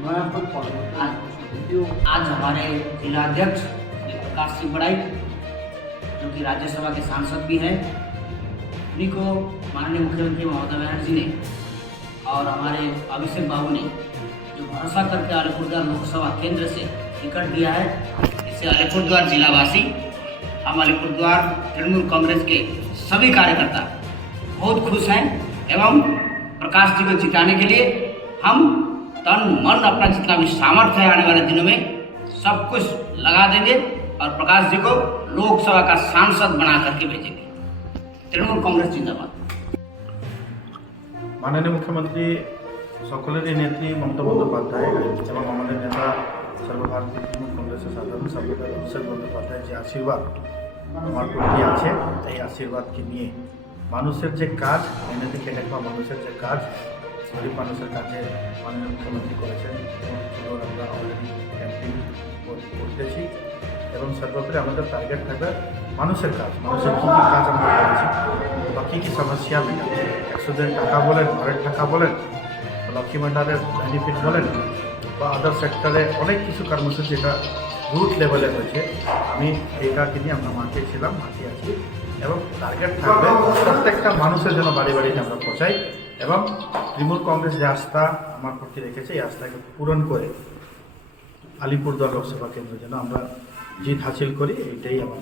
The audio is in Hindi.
आज आज हमारे जिला अध्यक्ष प्रकाश सिंह बड़ाई, जो कि राज्यसभा के सांसद भी हैं, उन्हीं को माननीय मुख्यमंत्री ममता बनर्जी ने और हमारे अभिषेक बाबू ने, जो भरोसा करके अलीपुरद्वार लोकसभा केंद्र से टिकट दिया है इससे अलीपुरद्वार जिलावासी, हम अलीपुरद्वार तृणमूल कांग्रेस के सभी कार्यकर्ता बहुत खुश हैं एवं प्रकाश जी को जिताने के लिए हम तन मन अपना जितना भी सामर्थ्य है आने वाले दिनों में सब कुछ लगा देंगे और प्रकाश जी को लोकसभा का सांसद बना करके भेजेंगे तृणमूल कांग्रेस जिंदाबाद মাননীয় মুখ্যমন্ত্রী সকলেরই নেত্রী মমতা বন্দ্যোপাধ্যায় এবং আমাদের নেতা সর্বভারতীয় তৃণমূল কংগ্রেসের সাধারণ সম্পাদক অভিষেক বন্দ্যোপাধ্যায়ের যে আশীর্বাদ আমার প্রতি আছে এই আশীর্বাদকে নিয়ে মানুষের যে কাজ মেহনতি খেটে খাওয়া মানুষের যে কাজ গরিব মানুষের কাছে মাননীয় মুখ্যমন্ত্রী করেছেন এবং আমরা অলরেডি ক্যাম্পেইন করতেছি এবং সর্বোপরি আমাদের টার্গেট থাকবে মানুষের কাজ, মানুষের কী কী কাজ আমরা করেছি বা কী কী সমস্যা মেটাচ্ছি একশো দিন টাকা বলেন ঘরের টাকা বলেন, লক্ষ্মী ভাণ্ডারের বেনিফিট বলেন বা আদার সেক্টরে অনেক কিছু কর্মসূচি এটা রুট লেভেলে হয়েছে। আমি এইটাকে নিয়ে আমরা মাঠে ছিলাম, মাঠে আছি এবং টার্গেট থাকবে প্রত্যেকটা মানুষের জন্য বাড়ি বাড়িতে আমরা পৌঁছাই। এবং তৃণমূল কংগ্রেস যে আস্থা আমার পক্ষে রেখেছে, এই আস্থাকে পূরণ করে আলিপুরদুয়ার লোকসভা কেন্দ্র যেন আমরা জিত হাসিল করি এইটাই আমার